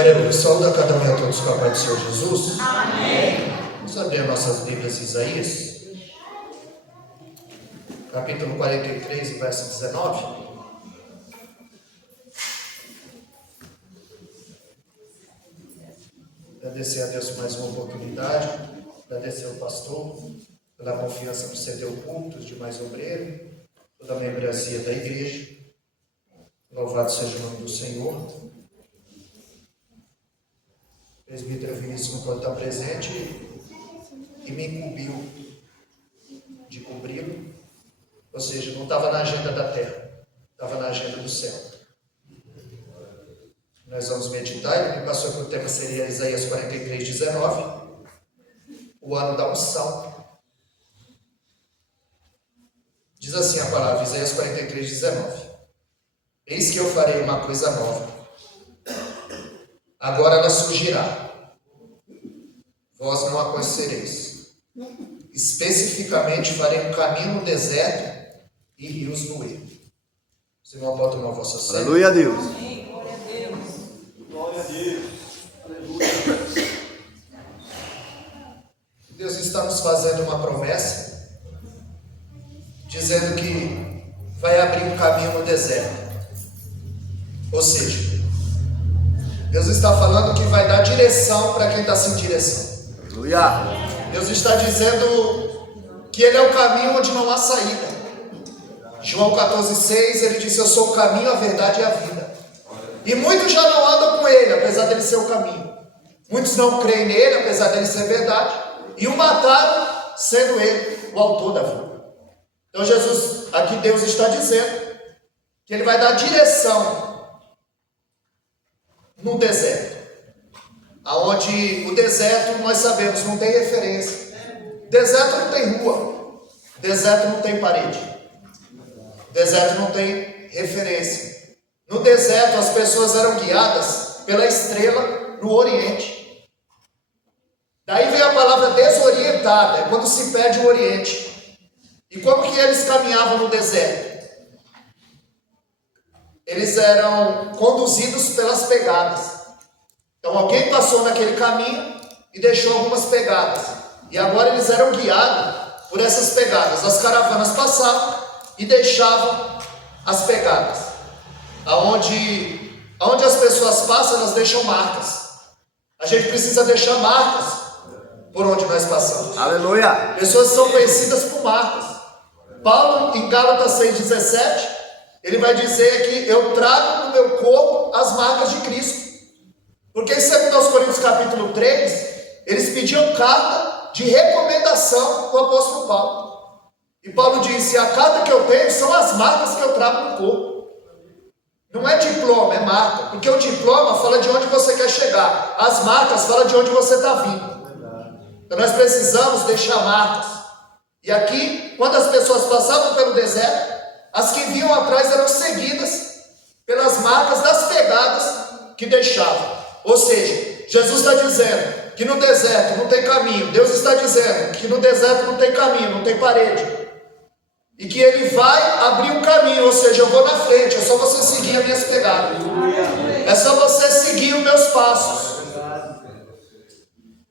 Aleluia. Saúde a cada um e a todos com a paz do Senhor Jesus. Amém. Vamos abrir nossas Bíblias em Isaías, capítulo 43, verso 19. Agradecer a Deus por mais uma oportunidade, agradecer ao pastor pela confiança que cedeu cultos de mais obreiro, toda a membresia da igreja. Louvado seja o nome do Senhor. O presbítero Vinícius não pode estar presente e me incumbiu de cobri-lo, ou seja, não estava na agenda da terra, estava na agenda do céu. Nós vamos meditar, ele me passou que o tema seria Isaías 43, 19, o ano da unção. Diz assim a palavra, Isaías 43, 19. Eis que eu farei uma coisa nova. Agora ela surgirá. Vós não a conhecereis. Especificamente farei um caminho no deserto e rios no ermo. Você não pode tomar a vossa série. Aleluia a Deus. Glória a Deus. Glória a Deus. Aleluia. Deus está nos fazendo uma promessa, dizendo que vai abrir um caminho no deserto. Ou seja, Deus está falando que vai dar direção para quem está sem direção. Aleluia. Deus está dizendo que Ele é o caminho onde não há saída. João 14,6, Ele disse: eu sou o caminho, a verdade e a vida. E muitos já não andam com Ele, apesar dele ser o caminho. Muitos não creem nele, apesar dele ser verdade. E o mataram, sendo Ele o autor da vida. Então Jesus, aqui Deus está dizendo que Ele vai dar direção no deserto, aonde o deserto, nós sabemos, não tem referência. Deserto não tem rua, deserto não tem parede, deserto não tem referência. No deserto as pessoas eram guiadas pela estrela no Oriente. Daí vem a palavra desorientada, é quando se perde o Oriente. E como que eles caminhavam no deserto? Eles eram conduzidos pelas pegadas. Então alguém passou naquele caminho e deixou algumas pegadas. E agora eles eram guiados por essas pegadas. As caravanas passavam e deixavam as pegadas. Aonde as pessoas passam, elas deixam marcas. A gente precisa deixar marcas por onde nós passamos. Aleluia. Pessoas são conhecidas por marcas. Paulo, em Gálatas 6,17, ele vai dizer que eu trago no meu corpo as marcas de Cristo. Porque em 2 Coríntios capítulo 3, eles pediam carta de recomendação do apóstolo Paulo. E Paulo disse: a carta que eu tenho são as marcas que eu trago no corpo. Não é diploma, é marca. Porque o diploma fala de onde você quer chegar. As marcas falam de onde você está vindo. Então nós precisamos deixar marcas. E aqui, quando as pessoas passavam pelo deserto, as que vinham atrás eram seguidas pelas marcas das pegadas que deixavam. Ou seja, Jesus está dizendo que no deserto não tem caminho. Deus está dizendo que no deserto não tem caminho, não tem parede. E que Ele vai abrir um caminho, ou seja, eu vou na frente, é só você seguir as minhas pegadas. É só você seguir os meus passos.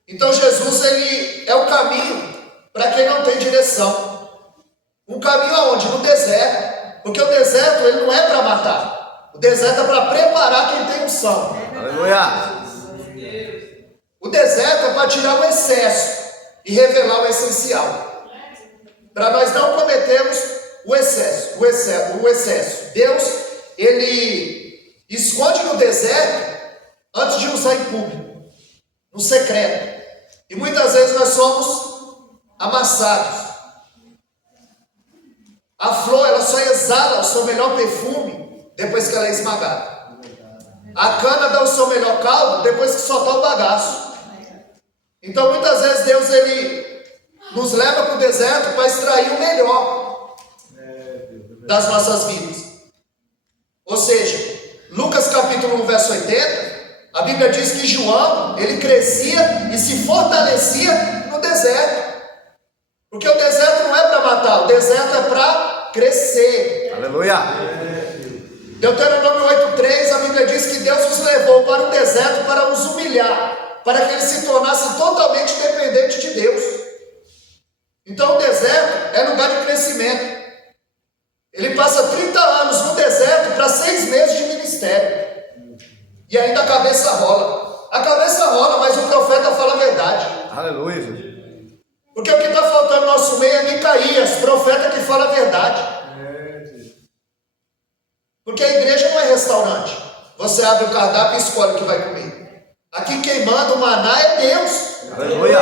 Então Jesus, Ele é o caminho para quem não tem direção. Um caminho aonde? No deserto. Porque o deserto, ele não é para matar. O deserto é para preparar quem tem unção. Aleluia. O deserto é para tirar o excesso e revelar o essencial. Para nós não cometermos o excesso. Deus, Ele esconde no deserto antes de usar em público, no secreto. E muitas vezes nós somos amassados. A flor, ela só exala o seu melhor perfume depois que ela é esmagada. A cana dá o seu melhor caldo depois que soltar o bagaço. Então muitas vezes Deus, Ele nos leva para o deserto para extrair o melhor das nossas vidas. Ou seja, Lucas capítulo 1, verso 80, a Bíblia diz que João, ele crescia e se fortalecia no deserto. Porque o deserto não é para matar, o deserto é para crescer. Aleluia. Deuteronômio 8,3, a Bíblia diz que Deus os levou para o deserto para os humilhar, para que eles se tornassem totalmente dependentes de Deus. Então o deserto é lugar de crescimento. Ele passa 30 anos no deserto para 6 meses de ministério. E ainda a cabeça rola. A cabeça rola, mas o profeta fala a verdade. Aleluia, Jesus. Porque o que está faltando no nosso meio é Micaías, profeta que fala a verdade. Porque a igreja não é restaurante. Você abre o cardápio e escolhe o que vai comer. Aqui quem manda o maná é Deus. Aleluia.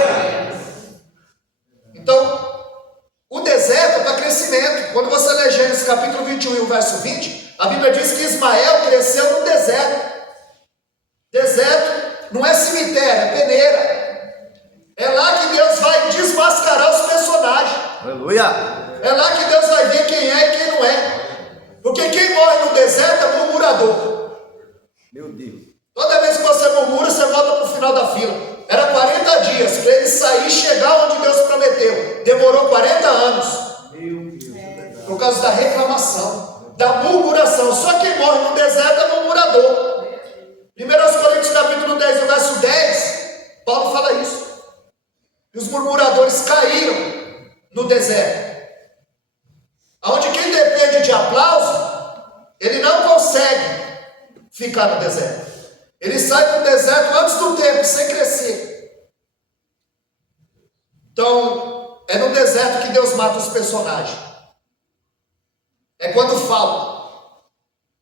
Então, o deserto é para crescimento. Quando você lê Gênesis capítulo 21 e o verso 20, a Bíblia diz que Ismael cresceu no deserto. Deserto não é cemitério, é peneira. É lá que Deus vai desmascarar os personagens. Aleluia. É lá que Deus vai ver quem é e quem não é. Porque quem morre no deserto é murmurador. Meu Deus. Toda vez que você murmura, você volta para o final da fila. Era 40 dias para ele sair e chegar onde Deus prometeu. Demorou 40 anos. Meu Deus. Por causa da reclamação, da murmuração. Só quem morre no deserto é murmurador. 1 Coríntios capítulo 10, no verso 10, Paulo fala isso. E os murmuradores caíram no deserto. Onde quem depende de aplauso, ele não consegue ficar no deserto. Ele sai do deserto antes do tempo, sem crescer. Então, é no deserto que Deus mata os personagens. É quando fala.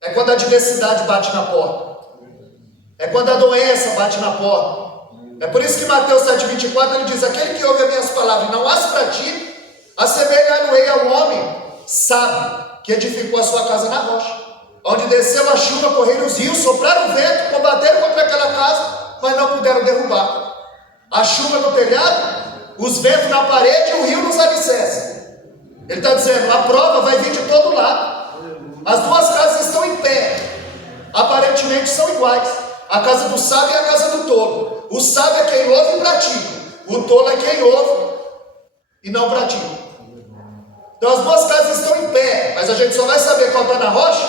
É quando a adversidade bate na porta. É quando a doença bate na porta. É por isso que Mateus 7,24 ele diz: aquele que ouve as minhas palavras e não as pratica, assemelhar-no-ei ao homem sábio que edificou a sua casa na rocha, onde desceu a chuva, correram os rios, sopraram o vento, combateram contra aquela casa, mas não puderam derrubar. A chuva no telhado, os ventos na parede e o rio nos alicerces. Ele está dizendo: a prova vai vir de todo lado. As duas casas estão em pé, aparentemente são iguais. A casa do sábio e a casa do tolo. O sábio é quem ouve e pratica. O tolo é quem ouve e não pratica. Então as duas casas estão em pé, mas a gente só vai saber qual está na rocha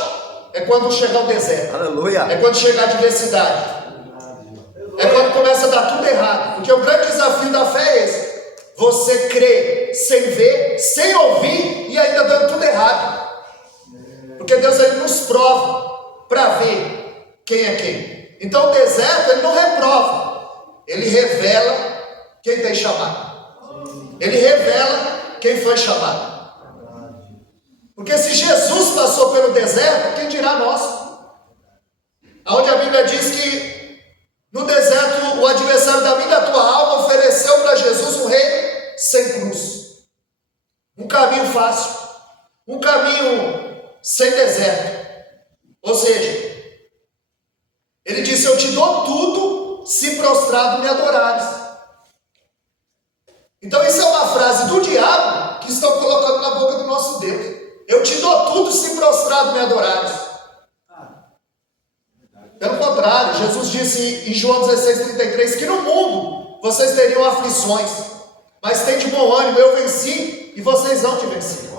é quando chegar o deserto. Aleluia. É quando chegar a adversidade. É quando começa a dar tudo errado. Porque o grande desafio da fé é esse: você crê sem ver, sem ouvir e ainda dando tudo errado. Porque Deus ele nos prova para ver quem é quem. Então o deserto ele não reprova, ele revela quem tem chamado. Ele revela quem foi chamado. Porque se Jesus passou pelo deserto, quem dirá nós? Onde a Bíblia diz que no deserto o adversário da vida, da tua alma, ofereceu para Jesus um reino sem cruz. Um caminho fácil. Um caminho sem deserto. Ou seja, ele disse: eu te dou tudo se prostrado me adorares. Então isso é uma frase do diabo que estão colocando na boca do nosso Deus. Eu te dou tudo se prostrado me adorares. Pelo contrário, Jesus disse em João 16,33 que no mundo vocês teriam aflições, mas tem de bom ânimo, eu venci e vocês vão te vencer.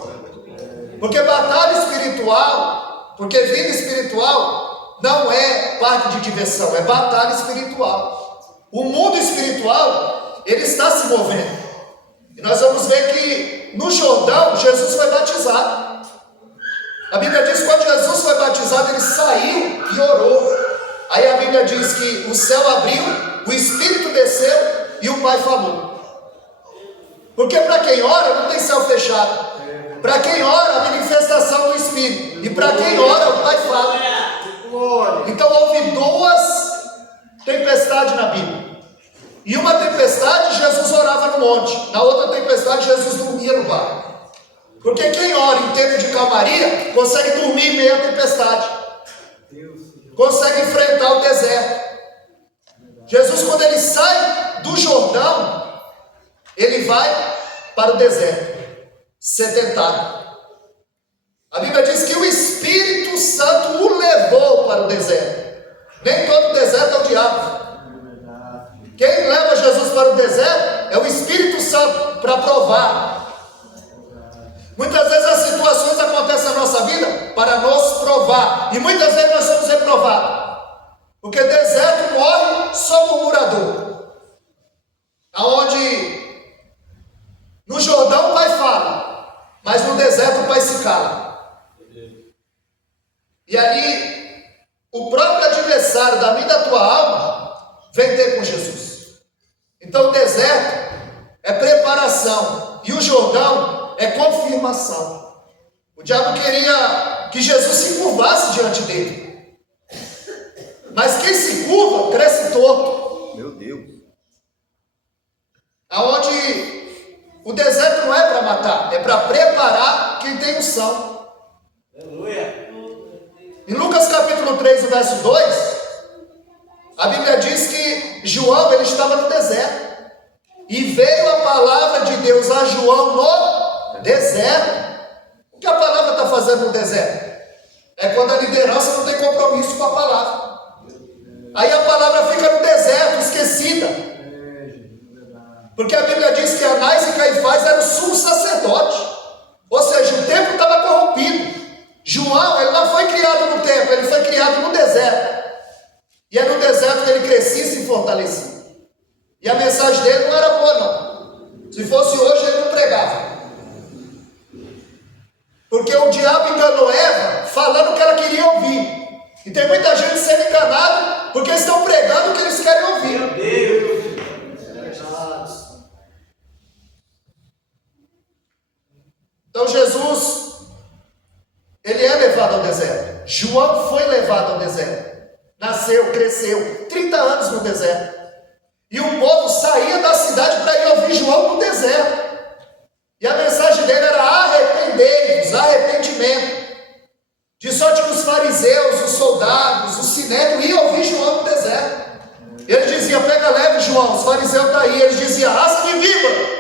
Porque batalha espiritual, porque vida espiritual não é parque de diversão, é batalha espiritual. O mundo espiritual, ele está se movendo. E nós vamos ver que no Jordão, Jesus foi batizado. A Bíblia diz que quando Jesus foi batizado, ele saiu e orou. Aí a Bíblia diz que o céu abriu, o Espírito desceu e o Pai falou. Porque para quem ora, não tem céu fechado. Para quem ora, a manifestação do Espírito. E para quem ora, o Pai fala. Então houve 2 tempestades na Bíblia. E uma tempestade, Jesus orava no monte. Na outra tempestade, Jesus dormia no barco. Porque quem ora em tempo de calmaria, consegue dormir em meio à tempestade. Consegue enfrentar o deserto. Jesus, quando ele sai do Jordão, ele vai para o deserto, ser tentado. A Bíblia diz que o Espírito Santo o levou para o deserto. Nem todo deserto é o diabo. Quem leva Jesus para o deserto é o Espírito Santo para provar. Muitas vezes as situações acontecem na nossa vida para nos provar. E muitas vezes nós somos reprovados. Porque deserto morre só murmurador. Aonde no Jordão o pai fala, mas no deserto o pai se cala. E ali o próprio adversário da vida da tua alma vem ter com Jesus. Então o deserto é preparação e o Jordão é confirmação. O diabo queria que Jesus se curvasse diante dele. Mas quem se curva, cresce torto. Meu Deus. Aonde o deserto não é para matar, é para preparar quem tem unção. Aleluia. Em Lucas capítulo 3, o verso 2, a Bíblia diz que João ele estava no deserto. E veio a palavra de Deus a João no deserto. O que a palavra está fazendo no deserto? É quando a liderança não tem compromisso com a palavra. Aí a palavra fica no deserto, esquecida. Porque a Bíblia diz que Anás e Caifás eram sumo sacerdote. Ou seja, o templo estava corrompido. João, ele não foi criado no templo, ele foi criado no deserto. E é no deserto que ele crescia e se fortalecia. E a mensagem dele não era boa, não. Se fosse hoje, ele não pregava. Porque o diabo enganou Eva falando o que ela queria ouvir. E tem muita gente sendo enganada porque estão pregando o que eles querem ouvir. Meu Deus. Então Jesus, ele é levado ao deserto. João foi levado ao deserto. Nasceu, cresceu, 30 anos no deserto. E o povo saía da cidade para ir ouvir João no deserto. E a mensagem dele era arrependei-vos, arrependimento. De sorte que os fariseus, os soldados, o sinédrio iam ouvir João no deserto. Ele dizia, pega leve João, os fariseus estão aí. Ele dizia, raça de víbora.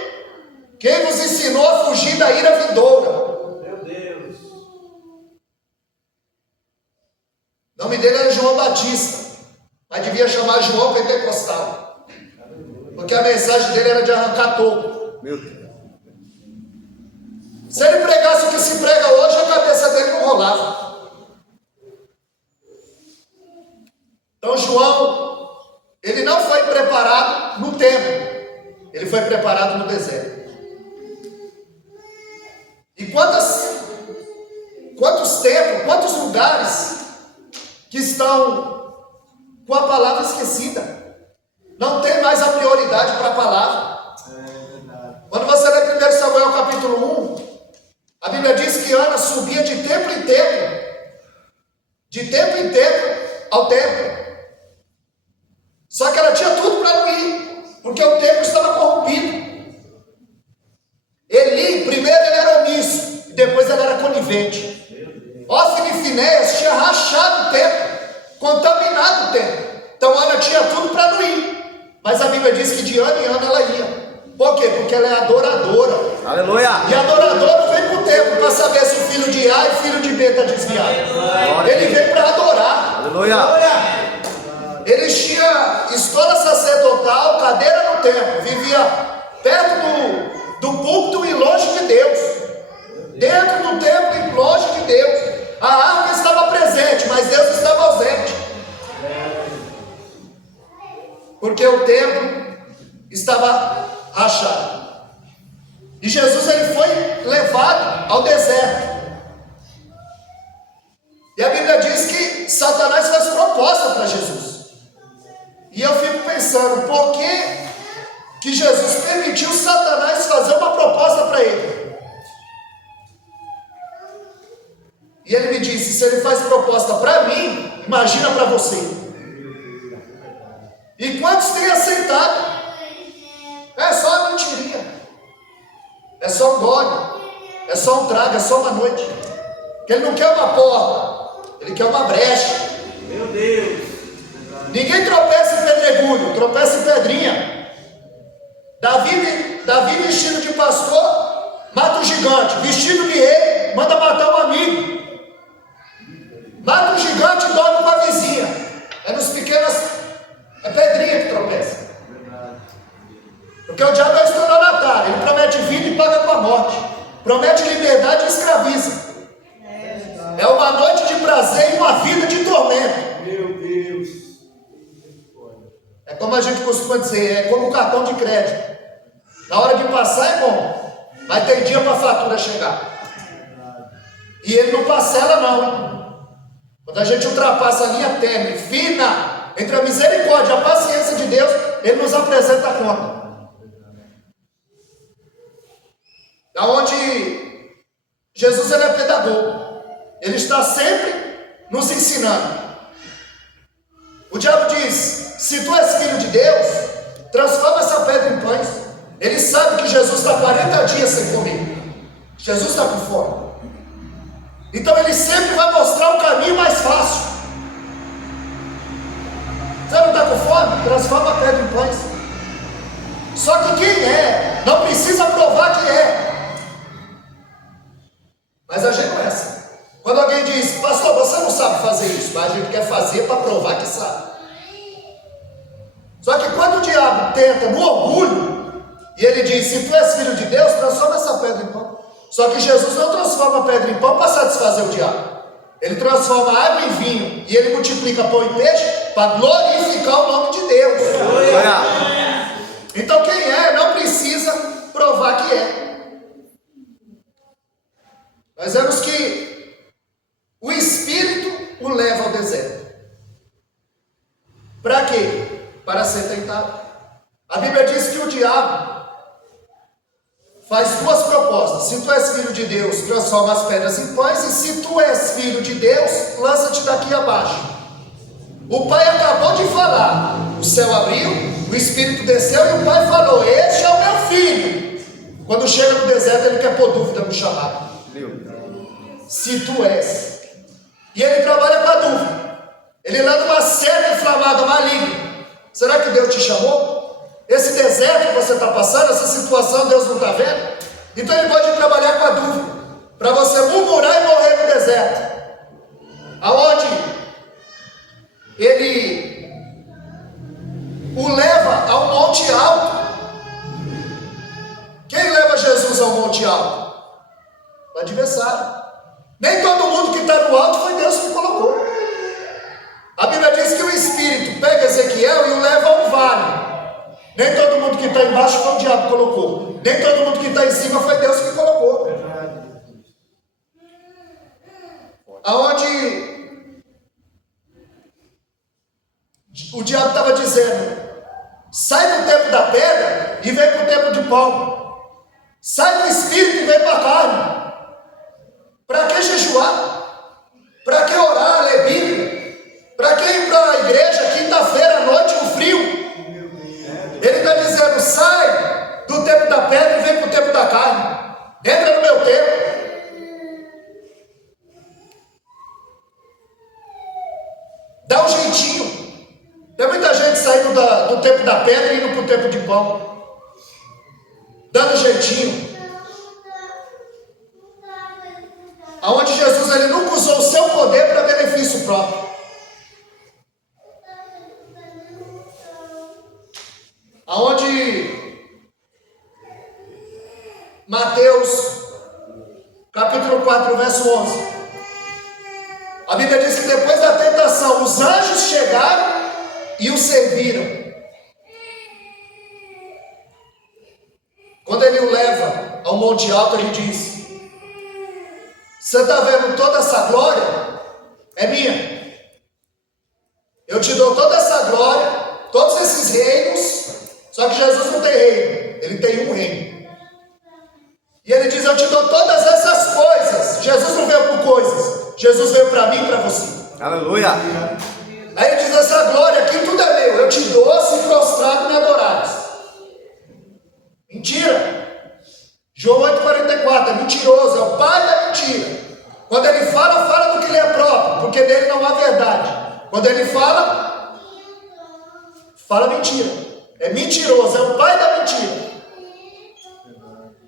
Quem vos ensinou a fugir da ira vindoura? Meu Deus. O nome dele era João Batista, mas devia chamar João Pentecostal. Porque a mensagem dele era de arrancar toco. Meu Deus. Se ele pregasse o que se prega hoje, a cabeça dele não rolava. Então João, ele não foi preparado no templo, ele foi preparado no deserto. E quantos templos, quantos lugares que estão com a palavra esquecida? Não tem mais a prioridade para a palavra. Quando você lê 1 Samuel capítulo 1, a Bíblia diz que Ana subia de templo em templo ao templo. Só que ela tinha tudo para não ir, porque o templo estava corrompido. Eli, primeiro ele era omisso, e depois ele era conivente. Hófni e Finéias tinha rachado o templo, contaminado o templo. Então Ana tinha tudo para não ir. Mas a Bíblia diz que de ano em ano ela ia. Por quê? Porque ela é adoradora. Aleluia. E adorador não vem para o templo para saber se o filho de A e o filho de B está desviado. Ele vem para adorar. Aleluia. Eles tinham escola sacerdotal, cadeira no templo. Vivia perto do púlpito e longe de Deus. Dentro do templo e longe de Deus. A arca estava presente, mas Deus estava ausente. Porque o templo estava rachado. E Jesus ele foi levado ao deserto. E a Bíblia diz que Satanás faz proposta para Jesus. E eu fico pensando, por que Jesus permitiu Satanás fazer uma proposta para ele? E ele me disse, se ele faz proposta para mim, imagina para você. E quantos têm aceitado? É só uma mentirinha. É só um gole. É só um trago, é só uma noite. Porque ele não quer uma porta, ele quer uma brecha. Meu Deus. Ninguém tropeça em pedregulho, tropeça em pedrinha. Davi vestido de pastor, mata um gigante. Vestido de rei, manda matar um amigo. Mata um gigante e dorme com a vizinha. É nos pequenos, é pedrinha que tropeça. Porque o diabo é o estelionatário. Ele promete vida e paga com a morte. Promete liberdade e escraviza. É uma noite de prazer em uma vida de tormento. Meu Deus. É como a gente costuma dizer, é como o cartão de crédito. Na hora de passar é bom, mas tem dia para a fatura chegar. E ele não parcela não, hein? Quando a gente ultrapassa a linha tênue, fina, entre a misericórdia e a paciência de Deus, ele nos apresenta a conta. Da onde Jesus ele é pedagogo. Ele está sempre nos ensinando. O diabo diz: se tu és filho de Deus, transforma essa pedra em pães. Ele sabe que Jesus está 40 dias sem comer. Jesus está com fome. Então ele sempre vai mostrar o caminho mais fácil. Você não está com fome? Transforma a pedra em pães. Só que quem é, não precisa provar que é. Mas a gente não é assim. Quando alguém diz: pastor, você não sabe fazer isso, mas a gente quer fazer para provar que sabe. Só que quando o diabo tenta no orgulho, e ele diz: se tu és filho de Deus, transforma essa pedra em pão. Só que Jesus não transforma a pedra em pão para satisfazer o diabo. Ele transforma água em vinho, e ele multiplica pão e peixe para glorificar o nome de Deus. Então quem é, não precisa provar que é. Nós vemos que o Espírito o leva ao deserto. Para quê? Para ser tentado. A Bíblia diz que o diabo faz duas propostas: se tu és filho de Deus, transforma as pedras em pães, e se tu és filho de Deus, lança-te daqui abaixo. O pai acabou de falar, o céu abriu, o Espírito desceu e o pai falou: este é o meu filho. Quando chega no deserto, ele quer pôr dúvida no chamado. Se tu és. E ele trabalha com a dúvida. Ele lança uma seta inflamada, maligna. Será que Deus te chamou? Esse deserto que você está passando, essa situação, Deus não está vendo? Então ele pode trabalhar com a dúvida, para você murmurar e morrer no deserto. Aonde ele o leva ao monte alto. Quem leva Jesus ao monte alto? O adversário. Nem todo mundo que está no alto foi Deus que colocou. A Bíblia diz que o Espírito pega Ezequiel e o leva a um vale. Nem todo mundo que está embaixo foi o diabo que colocou. Nem todo mundo que está em cima foi Deus que colocou. Aonde o diabo estava dizendo: sai do tempo da pedra e vem para o tempo de pão. Sai do Espírito e vem para a carne. Para que jejuar? Para que orar, ler Bíblia? Para que ir para a igreja quinta-feira à noite, um frio? Ele está dizendo: sai do tempo da pedra e vem para o tempo da carne. Entra no meu tempo. Dá um jeitinho. Tem muita gente saindo do tempo da pedra e indo para o tempo de pão. Dando jeitinho. Aonde Jesus ele nunca usou o seu poder para benefício próprio. Aonde Mateus capítulo 4, verso 11. A Bíblia diz que depois da tentação, os anjos chegaram e o serviram. Quando ele o leva ao monte alto, ele diz: você está vendo toda essa glória? É minha. Eu te dou toda essa glória, todos esses reinos. Só que Jesus não tem reino, ele tem um reino. E ele diz: eu te dou todas essas coisas. Jesus não veio por coisas, Jesus veio para mim e para você. Aleluia. Aí ele diz: essa glória aqui tudo é meu, eu te dou se prostrado me adorares. Mentira. João 8,44, é mentiroso, é o pai da mentira. Quando ele fala, fala do que lhe é próprio, porque nele não há verdade. Quando ele fala, fala mentira. É mentiroso, é o pai da mentira.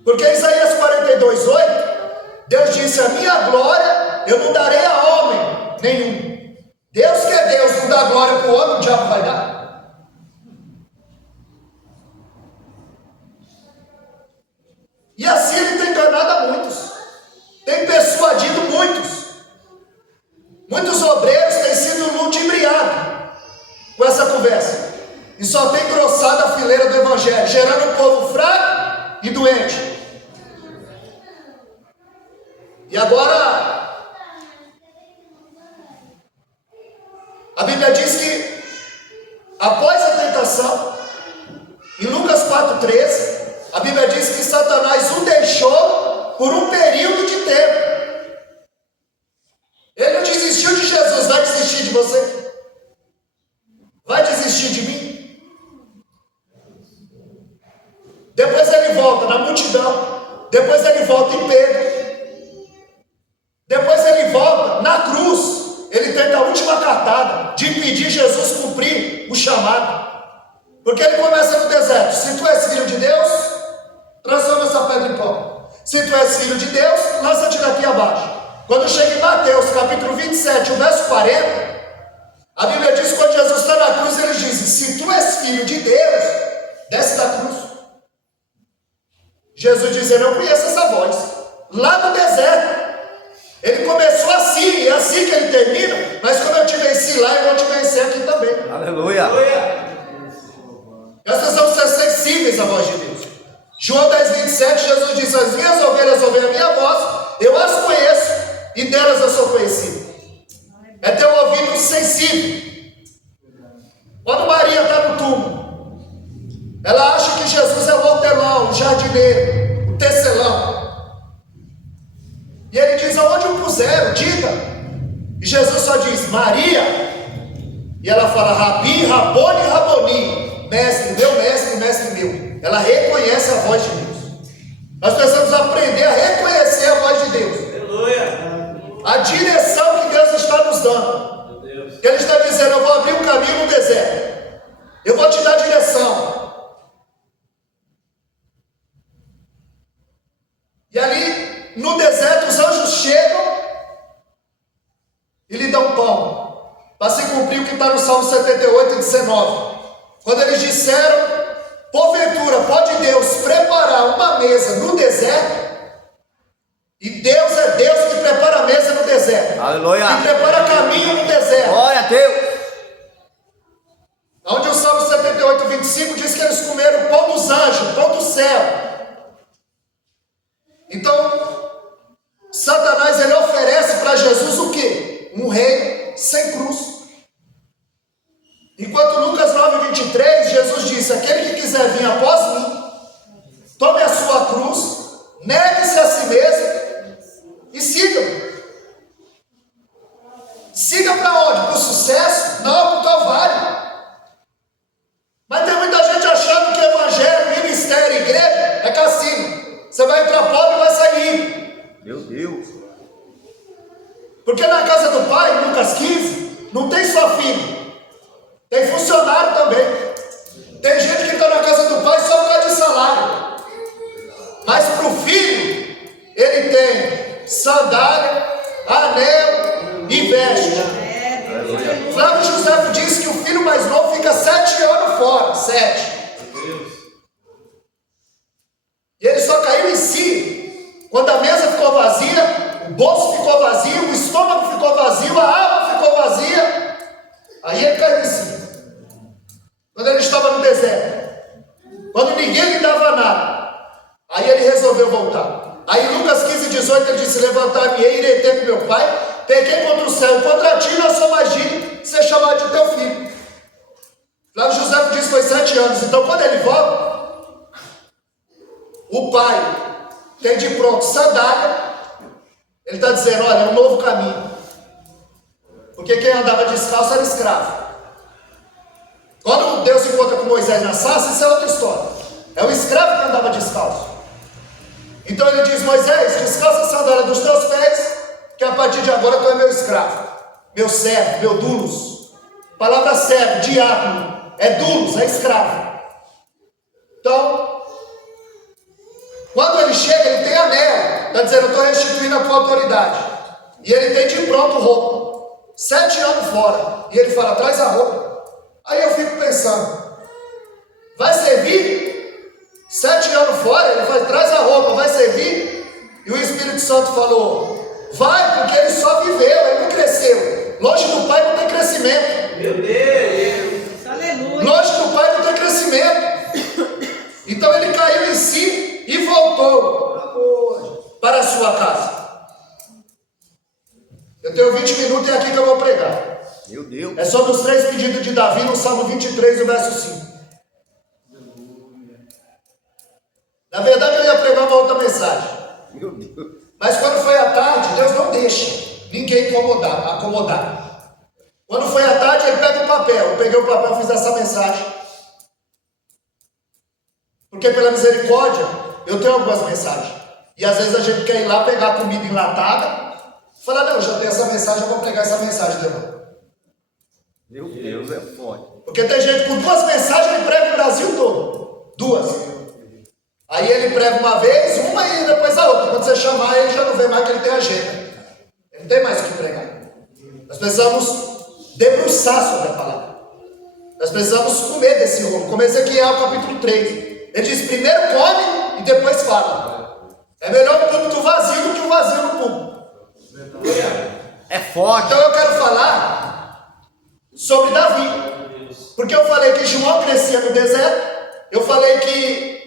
Porque Isaías 42:8, Deus disse: a minha glória eu não darei a homem nenhum. Deus que é Deus, não dá glória para o homem, o diabo vai dar. E assim ele tem enganado a muitos. Tem persuadido muitos. agora, a Bíblia diz que após a tentação, em Lucas 4,13, a Bíblia diz que Satanás o deixou por um período de tempo. Ele não desistiu de Jesus, vai desistir de você? Vai desistir de mim? Depois ele volta na multidão, depois ele volta em Pedro, depois ele volta na cruz, ele tenta a última cartada de impedir Jesus cumprir o chamado. Porque ele começa no deserto: se tu és filho de Deus, transforma essa pedra em pão. Se tu és filho de Deus, lança-te daqui abaixo. Quando chega em Mateus capítulo 27, o verso 40, a Bíblia diz que quando Jesus está na cruz, ele diz: se tu és filho de Deus, desce da cruz. Jesus diz: eu não conheço essa voz. Lá no deserto, ele começou assim, é assim que ele termina, mas como eu te venci lá, eu vou te vencer aqui também. Aleluia. Nós precisamos ser sensíveis à voz de Deus. João 10,27, Jesus diz: as minhas ovelhas ouvem a minha voz, eu as conheço e delas eu sou conhecido. É ter um ouvido sensível. Quando Maria está no túmulo, ela acha que Jesus é o hortelão, o jardineiro, o tecelão. E ele diz: aonde o puseram? Diga. E Jesus só diz: Maria. E ela fala: Rabi, Rabone, Raboni. Mestre meu, mestre meu. Ela reconhece a voz de Deus. Nós precisamos aprender a reconhecer a voz de Deus. Aleluia. A direção que Deus está nos dando. Ele está dizendo: eu vou abrir um caminho no deserto. Eu vou te dar direção. E ali, no deserto, os anjos chegam e lhe dão pão, para se cumprir o que está no Salmo 78, 19. Quando eles disseram: porventura pode Deus preparar uma mesa no deserto? E Deus é Deus que prepara a mesa no deserto. Aleluia. Que prepara caminho no deserto. Glória a Deus. Onde o Salmo 78, 25 diz que eles comeram o pão dos anjos, pão do céu. Então, Satanás, ele oferece para Jesus o quê? Um rei sem cruz. Enquanto Lucas 9, 23, Jesus disse: aquele que quiser vir após mim, tome a sua cruz, negue-se a si mesmo e siga-me. Siga para onde? Para o sucesso? Não, para o Calvário. Mas tem muita gente achando que evangelho, ministério, igreja é cassino. Você vai entrar pobre e vai sair. Meu Deus. Porque na casa do pai, Lucas 15, não tem só filho, tem funcionário também. Tem gente que está na casa do pai só por causa de salário. Mas para o filho, ele tem sandália, anel e veste. Flávio José disse que o filho mais novo fica 7 anos fora. 7. E ele só caiu em si quando a mesa ficou vazia, o bolso ficou vazio, o estômago ficou vazio, a alma ficou vazia. Aí ele caiu em si. Quando ele estava no deserto, quando ninguém lhe dava nada, aí ele resolveu voltar. Aí em Lucas 15, 18 ele disse: levantar-me-ei, irei ter com meu pai, peguei contra o céu, contra ti não sou mais digno de ser chamado de teu filho. Flávio José disse que foi 7 anos. Então quando ele volta, o pai tem de pronto sandália. Ele está dizendo: olha, é um novo caminho. Porque quem andava descalço era escravo. Quando Deus se encontra com Moisés na sarça, isso é outra história. É o escravo que andava descalço. Então ele diz: Moisés, descalça a sandália dos teus pés, que a partir de agora tu é meu escravo, meu servo, meu dulos. Palavra servo, diácono, é dulos, é escravo. Então, quando ele chega, ele tem anel, está dizendo: eu estou restituindo a tua autoridade. E ele tem de pronto roupa, 7 anos fora, e ele fala: traz a roupa. Aí eu fico pensando: vai servir? 7 anos fora, ele fala: traz a roupa, vai servir? E o Espírito Santo falou: vai, porque ele só viveu, ele não cresceu. Longe do Pai não tem crescimento. Meu Deus. Aleluia. Longe do Pai não tem crescimento. Então ele caiu em si e voltou para a sua casa. sobre os 3 pedidos de Davi no Salmo 23, o verso 5. Na verdade, eu ia pregar uma outra mensagem. Meu Deus. Mas quando foi à tarde, Deus não deixa ninguém acomodar. Quando foi à tarde, ele pega o papel. Eu peguei o papel e fiz essa mensagem. Porque pela misericórdia, eu tenho algumas mensagens. E às vezes a gente quer ir lá pegar comida enlatada. Falar, não, eu já tenho essa mensagem, eu vou pregar essa mensagem, demônio. Meu Deus, é forte. Porque tem gente com 2 mensagens, ele prega o Brasil todo. 2. Aí ele prega uma vez, uma e depois a outra. Quando você chamar, ele já não vê mais que ele tem agenda. Ele não tem mais o que pregar. Nós precisamos debruçar sobre a palavra. Nós precisamos comer desse rolo. Como Ezequiel, capítulo 3. Ele diz, primeiro come e depois fala. É melhor o púlpito vazio do que o vazio no púlpito. É forte. Então eu quero falar sobre Davi. Porque eu falei que João crescia no deserto. Eu falei que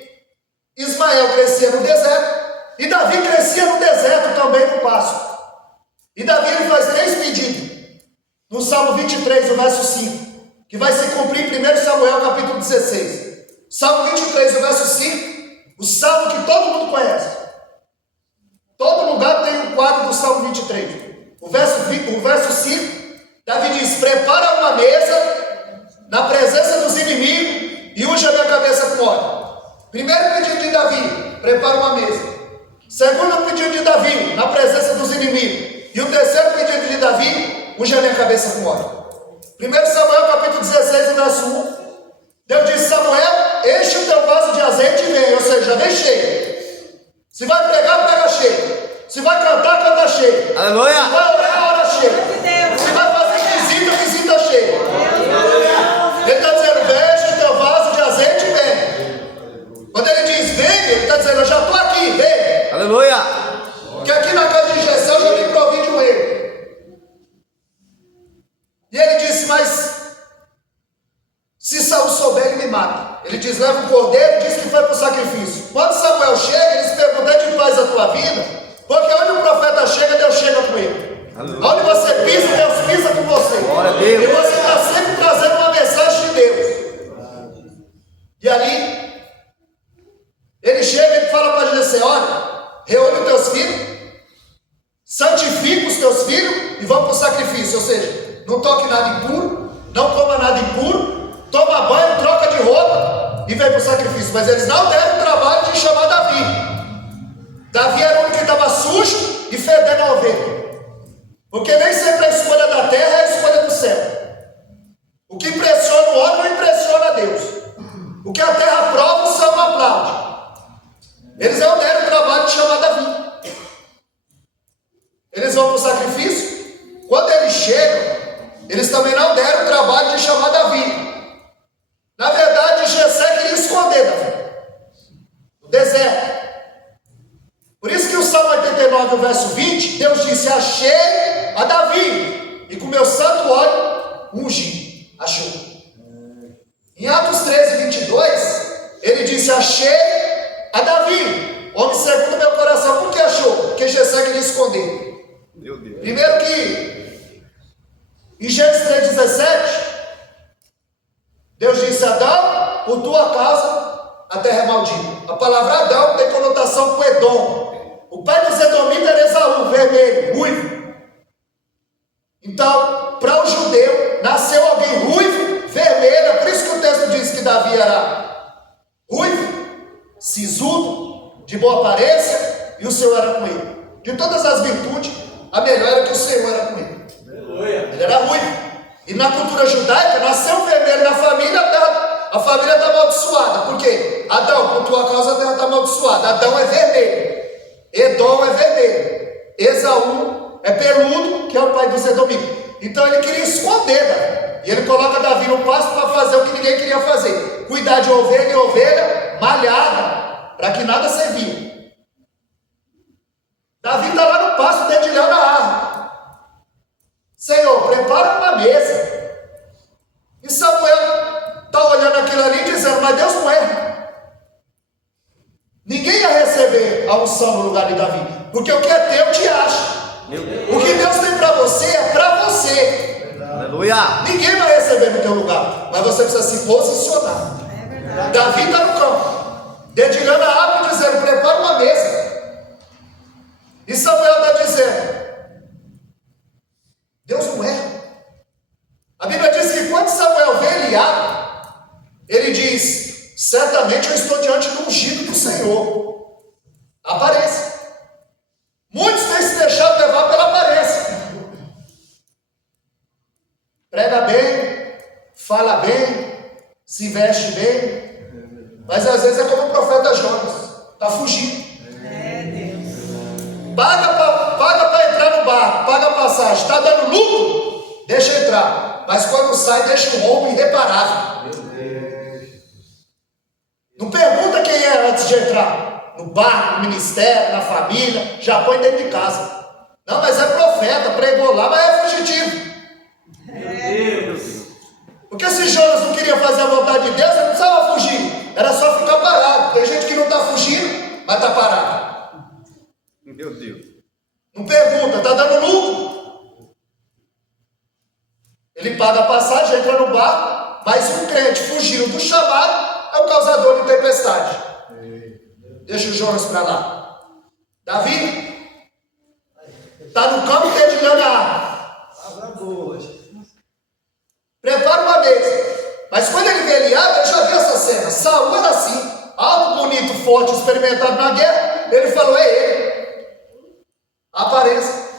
Ismael crescia no deserto. E Davi crescia no deserto também no pasto. E Davi ele faz 3 pedidos. No Salmo 23, o verso 5. Que vai se cumprir em 1 Samuel capítulo 16. Salmo 23, o verso 5. O salmo que todo mundo conhece. Todo lugar tem um quadro do Salmo 23. O verso 5. Davi diz, prepara uma mesa na presença dos inimigos e unge a minha cabeça com óleo. Primeiro pedido de Davi, prepara uma mesa. Segundo pedido de Davi, na presença dos inimigos. E o terceiro pedido de Davi, unge a minha cabeça com óleo. 1 Samuel capítulo 16, verso 1. Deus disse, Samuel, enche o teu vaso de azeite e vem. Ou seja, vem cheio. Se vai pregar, prega cheio. Se vai cantar, canta cheio. Aleluia. Se vai orar, ora cheio. Se vai fazer visita cheia. Ele está dizendo, enche o teu vaso de azeite e vem. Quando ele diz vem, ele está dizendo, eu já estou aqui, vem. Aleluia. Porque aqui na casa de Jessé eu já me provi de um erro. E ele disse, mas se Saul souber, ele me mata. Ele diz, leva o cordeiro e diz que foi para o sacrifício. Quando Samuel chega, eles perguntam, de paz a tua vida? Porque onde o profeta chega, Deus chega com ele. Aleluia. Onde você pisa, Deus pisa com você. Glória a Deus. E você está sempre trazendo uma mensagem de Deus. E ali, ele chega e fala para Jessé, olha, reúne os teus filhos, santifica os teus filhos e vão para o sacrifício. Ou seja, não toque nada impuro, não coma nada impuro, toma banho, troca de roupa e vem para o sacrifício. Mas eles não deram o trabalho de chamar Davi. Davi era o único que estava sujo e fedendo a ovelha. Porque nem sempre a escolha da terra é a escolha do céu. O que impressiona o homem não impressiona a Deus. O que a terra aprova, o céu não aplaude. Eles não deram o trabalho de chamar Davi. Eles vão para o sacrifício. Quando eles chegam, eles também não deram o trabalho de chamar Davi. Na verdade, Jessé queria esconder Davi no deserto. Por isso que o Salmo 89, o verso 20, Deus disse, achei a Davi, e com meu santo óleo ungi. Achou. Em Atos 13, 22, ele disse, achei a Davi, homem segundo meu coração. Por que achou? Porque Jessé queria esconder. Meu Deus. Primeiro que, em Gênesis 3,17, Deus disse, Adão, por tua causa, a terra é maldita. A palavra Adão tem conotação com Edom. O pai dos Edomitas era Esaú, vermelho, ruivo. Então, para o judeu, nasceu alguém ruivo, vermelho. Por isso que o texto diz que Davi era ruivo, sisudo, de boa aparência, e o Senhor era com ele. De todas as virtudes, a melhor era que o Senhor era com ele. Ele era ruivo. E na cultura judaica, nasceu um vermelho na família, a família está amaldiçoada. Por quê? Adão, por tua causa a terra está amaldiçoada. Adão é vermelho. Edom é vermelho. Esaú é peludo, que é o pai dos Edomitas. Então ele queria esconder Davi. E ele coloca Davi no pasto para fazer o que ninguém queria fazer. Cuidar de ovelha e ovelha malhada, para que nada servia. Davi está lá no pasto, dedilhando a árvore. Senhor, prepara uma mesa. E Samuel está olhando aquilo ali dizendo, mas Deus não erra. Ninguém ia receber a unção no lugar de Davi. Porque o que é teu te acha. O que Deus tem para você é para você. Aleluia. Ninguém vai receber no teu lugar, mas você precisa se posicionar. Davi está no campo, dedilhando a água, dizendo: prepara uma mesa. E Samuel está dizendo: Deus não erra. A Bíblia diz que quando Samuel vê Eliabe, ele diz: certamente eu estou diante do ungido do Senhor. Aparência. Muitos têm se deixado levar pela aparência. Prega bem, fala bem, se veste bem, mas às vezes é como o profeta Jonas, está fugindo. Paga para entrar no barco, paga a passagem, está dando lucro, deixa entrar, mas quando sai, deixa um roubo irreparável. Não pergunta quem é antes de entrar, no barco, no ministério, na família, já põe dentro de casa. Não, mas é profeta, pregou lá, mas é fugitivo. Porque se Jonas não queria fazer a vontade de Deus, ele não precisava fugir, era só ficar parado. Tem gente que não está fugindo, mas está parado. Meu Deus. Não pergunta, está dando lucro. Ele paga a passagem, entra no barco, mas um crente fugindo do chamado é o causador de tempestade. Deixa o Jonas para lá. Davi está no campo dedilhando a água. Prepara uma mesa. Mas quando ele vê Eliabe, ele já viu essa cena. Saúl era assim, alto, bonito, forte, experimentado na guerra. Ele falou: é ele. Apareça.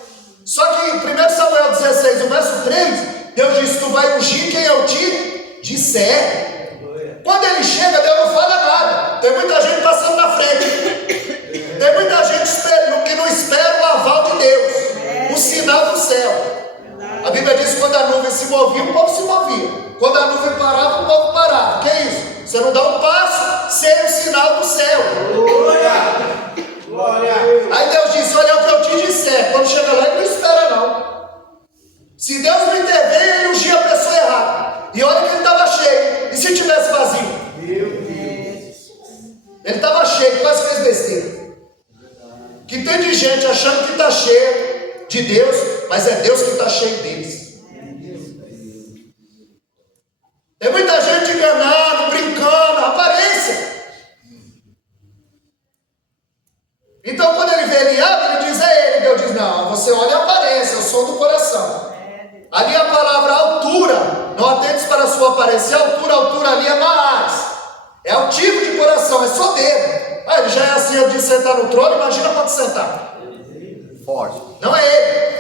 Só que em 1 Samuel 16, o verso 3, Deus diz: tu vai ungir quem eu te disser. Quando ele chega, Deus não fala nada. Tem muita gente passando na frente. Tem muita gente que não espera o aval de Deus, o sinal do céu. A Bíblia diz que quando a nuvem se movia, o povo se movia. Quando a nuvem parava, o povo parava. Que é isso? Você não dá um passo sem o sinal do céu. Aí Deus disse: olha, é o que eu te disser. Quando chega lá, ele não espera não. Se Deus não intervém, ele ungia a pessoa errada. E olha que ele estava cheio. E se tivesse vazio? Ele estava cheio, quase fez besteira. Que tem de gente achando que está cheio de Deus, mas é Deus que está cheio deles. Tem muita gente enganando, brincando, aparência. Então quando ele vê Eliabe, ele diz: é ele. Deus diz: não, você olha a aparência, eu sou do coração. Ali a palavra altura, não atentes para a sua aparência. Altura ali é Maás. É altivo de coração, é soberbo. Ah, ele já é assim de sentar no trono, imagina quando sentar. Forte. Não é ele.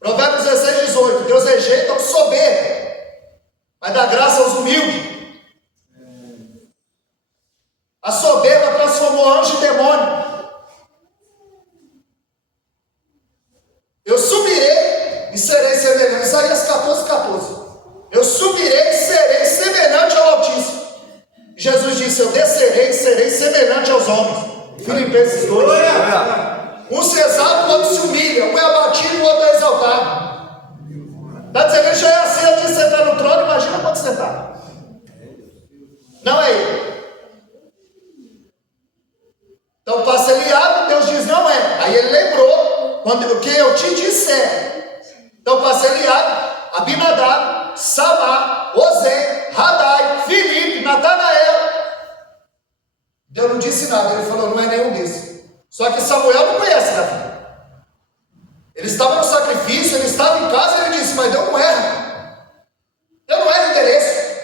Provérbios 16, 18. Deus rejeita o soberbo, mas dá graça aos humildes. A soberba transformou anjo em demônio. Eu subirei e serei semelhante. Isaías 14. Eu subirei e serei semelhante ao Altíssimo. Jesus disse: eu descerei e serei semelhante aos homens. Filipenses 2. Um se exalta, o outro se humilha. Um é abatido, o outro é exaltado. Está dizendo: ele já é assim antes de sentar no trono, imagina quando sentar. Não é ele. Então passa Eliabe, Deus diz: não é. Aí ele lembrou, quando quem eu te disser. Então passa Eliabe, Abinadab, Samá, Osé, Radai, Filipe, Natanael. Deus não disse nada, ele falou: não é nenhum desses. Só que Samuel não conhece Davi. Ele estava no sacrifício, ele estava em casa, ele disse: mas Deus não erra. Deus não erra endereço.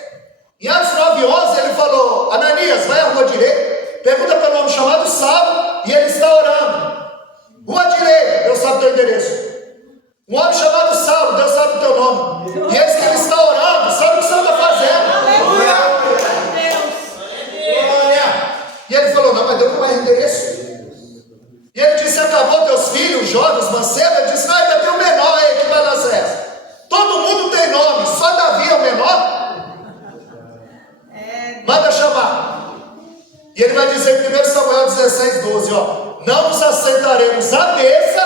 Em Atos 9:11 ele falou: Ananias, vai à rua direita, pergunta pelo homem chamado Saulo, e ele está orando. Rua direita, Deus sabe o teu endereço. Um homem chamado Saulo, Deus sabe o teu nome. E esse que ele está orando, sabe o que você está fazendo. E ele falou: não, mas Deus não erra endereço. E ele disse: acabou teus filhos, jovens, mancebos? Ele disse: não, ainda tem o menor aí, que vai dar essa. Todo mundo tem nome, só Davi é o menor? Manda chamar. E ele vai dizer em 1 Samuel 16:12, ó: não nos assentaremos à mesa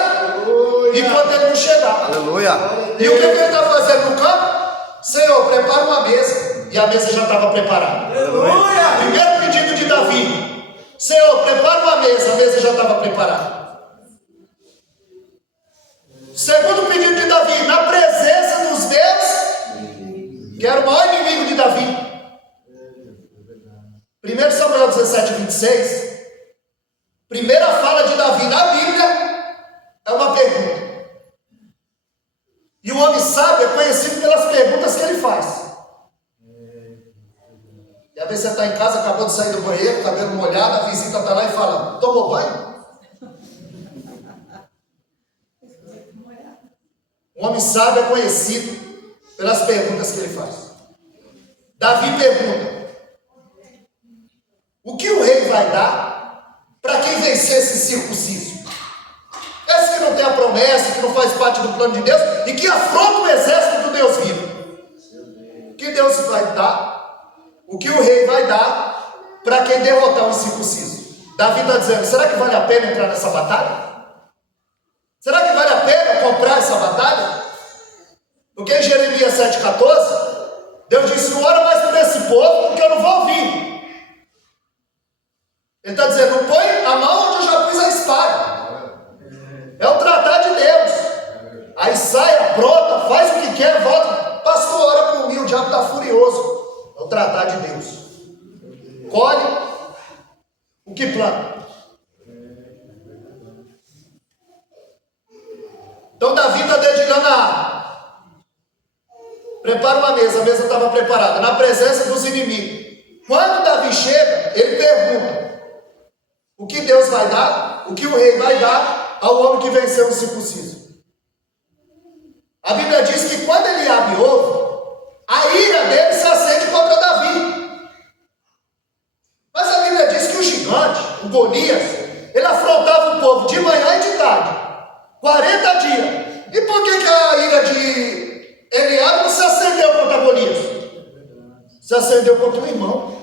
enquanto ele não chegar. Aleluia. E o que ele está fazendo no campo? Senhor, prepara uma mesa. E a mesa já estava preparada. Aleluia. Primeiro pedido de Davi: Senhor, prepara uma mesa. A mesa já estava preparada. Segundo pedido de Davi: na presença 17 e 26, primeira fala de Davi na Bíblia é uma pergunta. E o homem sábio é conhecido pelas perguntas que ele faz. E às vezes você está em casa, acabou de sair do banheiro, cabelo molhado, a visita está lá e fala: tomou banho? O homem sábio é conhecido pelas perguntas que ele faz. Davi pergunta: o que o rei vai dar para quem vencer esse circunciso? Esse que não tem a promessa, que não faz parte do plano de Deus e que afronta o exército do Deus vivo. O que Deus vai dar? O que o rei vai dar para quem derrotar o circunciso? Davi está dizendo: será que vale a pena entrar nessa batalha? Será que vale a pena comprar essa batalha? Porque em Jeremias 7,14, Deus disse: não ora mais por esse povo, porque eu não vou ouvir. Ele está dizendo: não põe a mão onde eu já pus a espada. É o tratar de Deus. Aí sai, apronta, faz o que quer, volta. Pastor, ora por mim, o diabo está furioso. É o tratar de Deus. Colhe o que planta. Então Davi está dedilhando a arma. Prepara uma mesa, a mesa estava preparada, na presença dos inimigos. Quando Davi chega, ele pergunta: o que Deus vai dar, o que o rei vai dar ao homem que venceu o circunciso? A Bíblia diz que quando Eliabe ouve, a ira dele se acende contra Davi. Mas a Bíblia diz que o gigante, o Golias, ele afrontava o povo de manhã e de tarde, 40 dias. E por que a ira de Eliabe não se acendeu contra Golias? Se acendeu contra o irmão.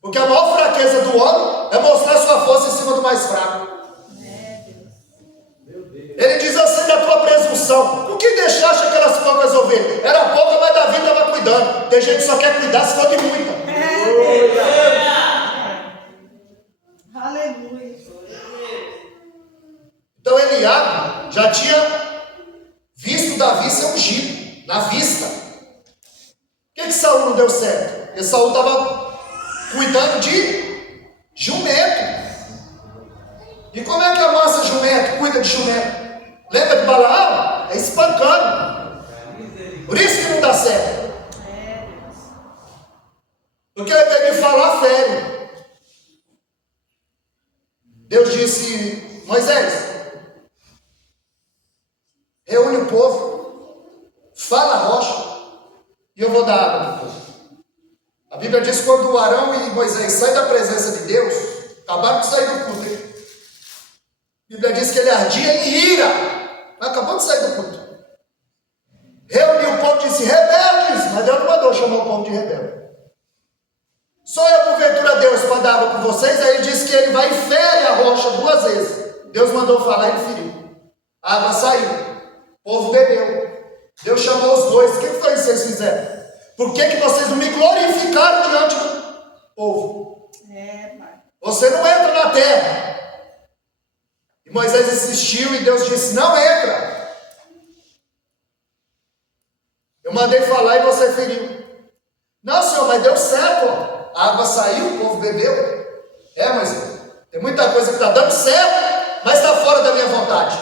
Porque a maior fraqueza do homem é mostrar sua força em cima do mais fraco. Ele diz assim: da tua presunção, por que deixaste aquelas poucas ovelhas? Era pouca, mas Davi estava cuidando. Tem gente que só quer cuidar se for de muita. Aleluia. Então Eliabe já tinha visto Davi ser ungido, na vista. Por que Saul não deu certo? Porque Saul estava cuidando de jumento. E como é que amassa jumento, cuida de jumento? Lembra de Balaão? É espancando. Por isso que não dá certo. Porque ele tem que falar fere. Deus disse: Moisés, reúne o povo, fala a rocha, e eu vou dar água para o povo. A Bíblia diz que quando Arão e Moisés saem da presença de Deus, acabaram de sair do culto, hein? A Bíblia diz que ele ardia em ira, mas acabou de sair do culto. Reuniu o povo e disse: rebeldes, mas Deus não mandou chamar o povo de rebelde. Só eu, porventura, Deus, para dar água para vocês. Aí ele disse que ele vai e fere a rocha 2 vezes. Deus mandou falar e ele feriu. A água saiu, o povo bebeu. Deus chamou os dois: o que foi isso que vocês fizeram? Por que vocês não me glorificaram diante do povo? Você não entra na terra. E Moisés insistiu e Deus disse: não entra. Eu mandei falar e você feriu. Não, Senhor, mas deu certo. A água saiu, o povo bebeu. Mas tem muita coisa que está dando certo, mas está fora da minha vontade.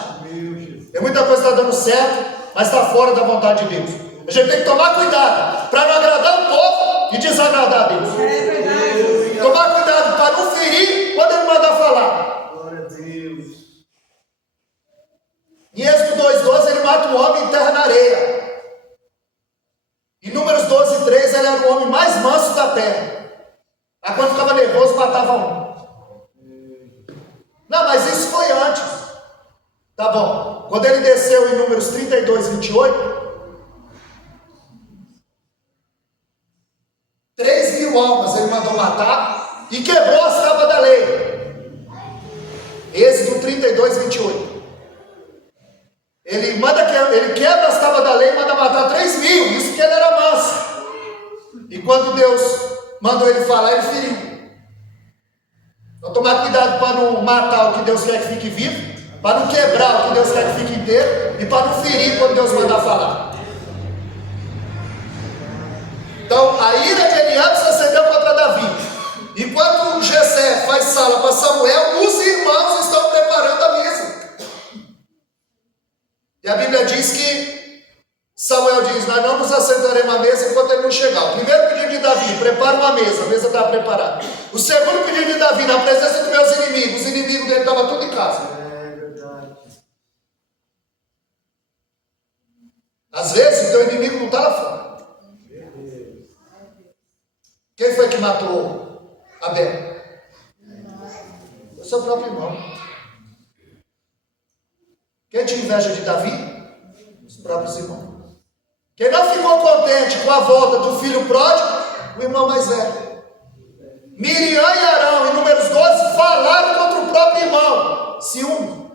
Tem muita coisa que está dando certo, mas está fora da vontade de Deus. A gente tem que tomar cuidado para não agradar o povo e desagradar a Deus. É verdade. Tomar cuidado para não ferir quando ele mandar falar. Glória a Deus. Em Êxodo 2,12 ele mata um homem e enterra na areia. Em Números 12,3 ele era o homem mais manso da terra. Aí quando ficava nervoso matava um. Não, mas isso foi antes. Tá bom. Quando ele desceu em Números 32:28, 3.000 almas ele mandou matar e quebrou as tábuas da lei. Êxodo 32:28. Ele quebra as tábuas da lei e manda matar 3.000. Isso porque ele era manso. E quando Deus mandou ele falar, ele feriu. Então tomar cuidado para não matar o que Deus quer que fique vivo, para não quebrar o que Deus quer que fique inteiro e para não ferir quando Deus mandar falar. Então a ira de Eliabe se acendeu contra Davi. Enquanto Jessé faz sala para Samuel, os irmãos estão preparando a mesa. E a Bíblia diz que Samuel diz: nós não nos assentaremos à mesa enquanto ele não chegar. O primeiro pedido de Davi: prepara uma mesa, a mesa estava preparada. O segundo pedido de Davi: na presença dos meus inimigos, os inimigos dele estavam tudo em casa. Às vezes o teu inimigo não está lá fora. Quem foi que matou Abel? O seu próprio irmão. Quem tinha inveja de Davi? Os próprios irmãos. Quem não ficou contente com a volta do filho pródigo? O irmão mais velho. Miriam e Arão, em Números 12, falaram contra o próprio irmão. Ciúme.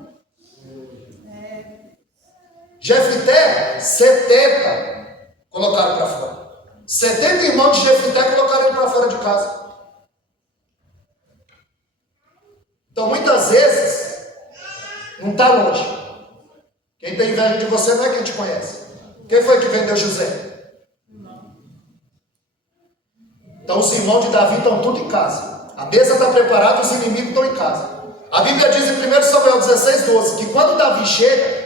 Jefité, 70 colocaram para fora. 70 irmãos de Jefité colocaram ele para fora de casa. Então, muitas vezes, não está longe. Quem tem inveja de você não é quem te conhece. Quem foi que vendeu José? Então, os irmãos de Davi estão tudo em casa. A mesa está preparada, os inimigos estão em casa. A Bíblia diz em 1 Samuel 16, 12, que quando Davi chega,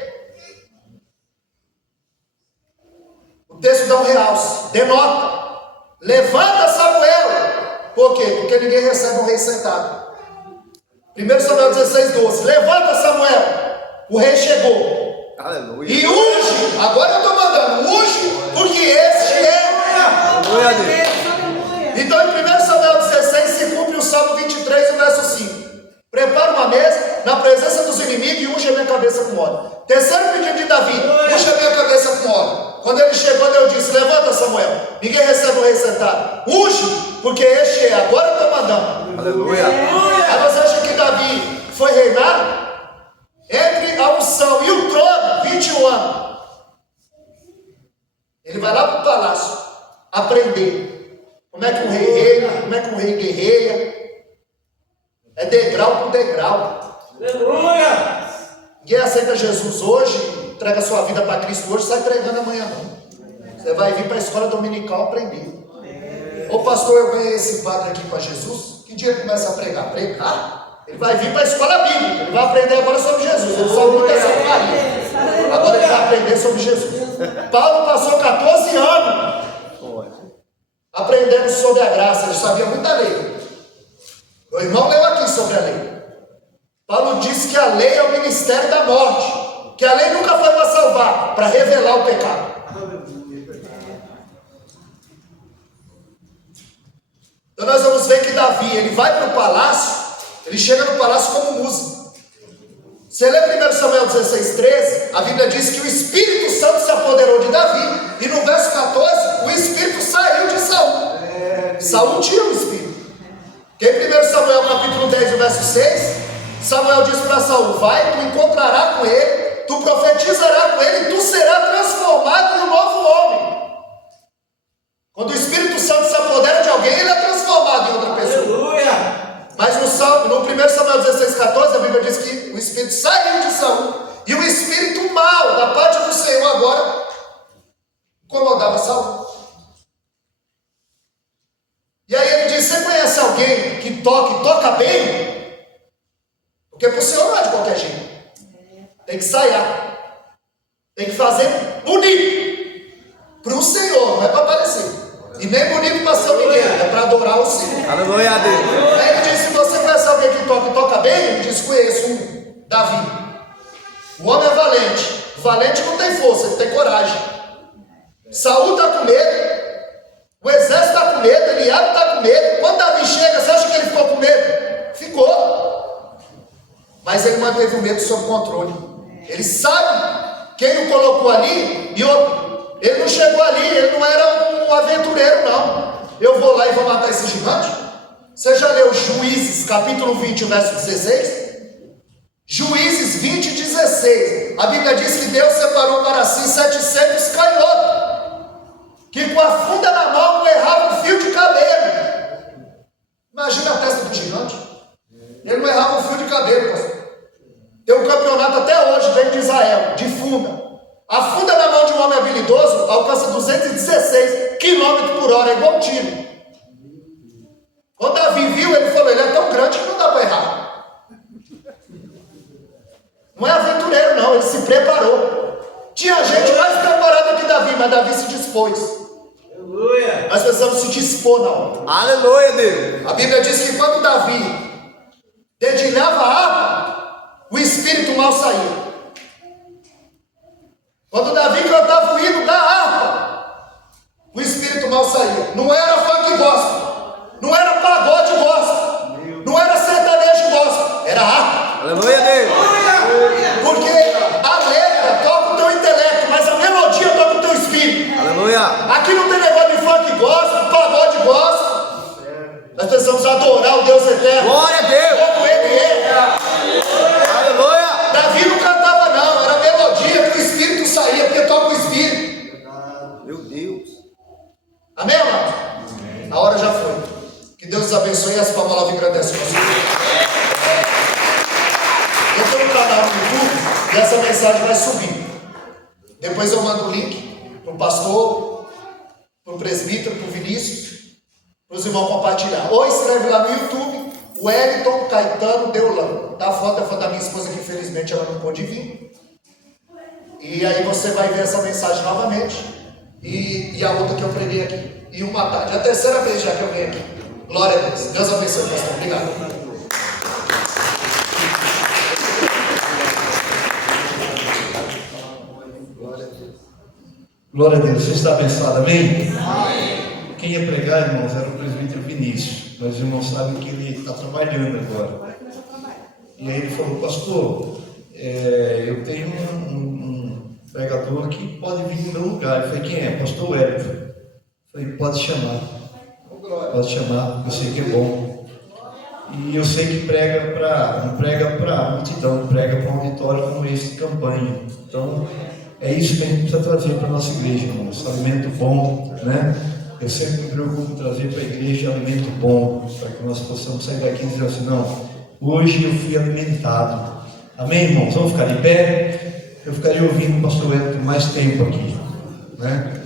o texto dá um realce, denota: levanta Samuel. Por quê? Porque ninguém recebe um rei sentado. 1 Samuel 16, 12, levanta Samuel, o rei chegou. Aleluia. E unge, agora eu estou mandando, unge, porque este é. Aleluia a Deus. Então em 1 Samuel 16 se cumpre o Salmo 23, o verso 5. Prepara uma mesa na presença dos inimigos e unge a minha cabeça com óleo. Terceiro pedido de Davi: unge a minha cabeça com óleo. Quando ele chegou, Deus disse: levanta Samuel, ninguém recebe um rei sentado. Unge, porque este é, agora eu estou mandando. Aleluia. Aí você acha que Davi foi reinar? Entre a unção e o trono, 21 anos. Ele vai lá para o palácio aprender como é que um rei reina, como é que um rei guerreia. É degrau por degrau. Aleluia! Ninguém aceita Jesus hoje, entrega sua vida para Cristo hoje, sai pregando amanhã não. Você vai vir para a escola dominical aprender. Ô pastor, eu ganhei esse padre aqui para Jesus. Que dia ele começa a pregar? Pregar? Ele vai vir para a escola bíblica. Ele vai aprender agora sobre Jesus. Ele sabe muito dessa Maria. Agora ele vai aprender sobre Jesus. Paulo passou 14 anos aprendendo sobre a graça. Ele sabia muita lei. Meu irmão leu aqui sobre a lei. Paulo disse que a lei é o ministério da morte. Que a lei nunca foi para salvar, para revelar o pecado. Então nós vamos ver que Davi, ele vai para o palácio. Ele chega no palácio como músico. Você lê 1 Samuel 16, 13, a Bíblia diz que o Espírito Santo se apoderou de Davi, e no verso 14, o Espírito saiu de Saul. Saul tinha o Espírito. Porque em 1 Samuel capítulo 10, o verso 6, Samuel diz para Saul: vai, tu encontrarás com ele, tu profetizarás com ele, e tu serás transformado em um novo homem. Quando o Espírito Santo se apodera de alguém, ele é transformado em outra pessoa. Aleluia! Mas no 1 Samuel 16, 14, a Bíblia diz que o Espírito saiu de Saul, e o Espírito mal da parte do Senhor agora incomodava Saul. E aí ele diz: você conhece alguém que toca bem? Porque para o Senhor não é de qualquer jeito. Tem que ensaiar. Tem que fazer bonito. Para o Senhor, não é para aparecer. E nem bonito para São Miguel, é para adorar o Senhor. Aleluia a Deus. Aí ele disse: se você conhece alguém que toca bem, ele diz: conheço um, Davi. O homem é valente. O valente não tem força, ele tem coragem. Saul está com medo. O exército está com medo, Eliabe está com medo. Quando Davi chega, você acha que ele ficou com medo? Ficou. Mas ele manteve o medo sob controle. Ele sabe quem o colocou ali. E outro, ele não chegou ali, ele não era um aventureiro, não. Eu vou lá e vou matar esse gigante. Você já leu Juízes, capítulo 20, verso 16? Juízes 20, 16. A Bíblia diz que Deus separou para si 700 canhotos, que com a funda na mão não errava um fio de cabelo. Imagina a testa do gigante. Ele não errava um fio de cabelo, pastor. Tem um campeonato até hoje dentro de Israel, de funda. A funda na mão de um homem habilidoso alcança 216 km por hora, é igual um tiro. Quando Davi viu, ele falou: ele é tão grande que não dá dá para errar. Não é aventureiro, não, ele se preparou. Tinha gente mais preparada que Davi, mas Davi se dispôs. Aleluia. Nós precisamos se dispor na hora. Aleluia, Deus. A Bíblia diz que quando Davi dedilhava a harpa, o espírito mal saía. Quando Davi cantava o hino da harpa, o espírito mal saía. Não era funk gospel, não era pagode gospel, não era sertanejo gospel, era harpa. Aleluia, Deus. Porque a letra toca o teu intelecto, mas a melodia toca o teu espírito. Aleluia. Aqui não tem negócio de funk gospel, pagode gospel. Nós precisamos adorar o Deus eterno. Glória a Deus. Como Ele é. Aleluia. Davi não cantava não, era melodia que o espírito saía, porque toca o espírito. Meu Deus. Amém, amado? A hora já foi. Que Deus os abençoe e as palavras engrandecem o nosso Deus. Eu estou no canal no YouTube e essa mensagem vai subir. Depois eu mando o link para o pastor, para o presbítero, para o Vinícius, para os irmãos compartilhar. Ou escreve lá no YouTube, Wellington Caetano Deulano. Tá? A foto é da minha esposa, que infelizmente ela não pôde vir. E aí você vai ver essa mensagem novamente. E a outra que eu preguei aqui. E uma tarde. É a terceira vez já que eu venho aqui. Glória a Deus. Deus abençoe, pastor. Obrigado. Glória a Deus, você está abençoado, amém? Amém. Quem ia pregar, irmãos, era o presbítero Vinícius, mas os irmãos sabem que ele está trabalhando agora. E aí ele falou, pastor, eu tenho um pregador que pode vir no meu lugar. Eu falei, quem é? Pastor Wellington. Eu falei, pode chamar, eu sei que é bom. E eu sei que não prega para multidão, prega para um auditório como esse de campanha. Então, é isso que a gente precisa trazer para a nossa igreja, irmãos. Alimento bom, né? Eu sempre me preocupo trazer para a igreja alimento bom, para que nós possamos sair daqui e dizer assim, não, hoje eu fui alimentado. Amém, irmãos? Vamos ficar de pé? Eu ficaria ouvindo o pastor Wellington mais tempo aqui, né?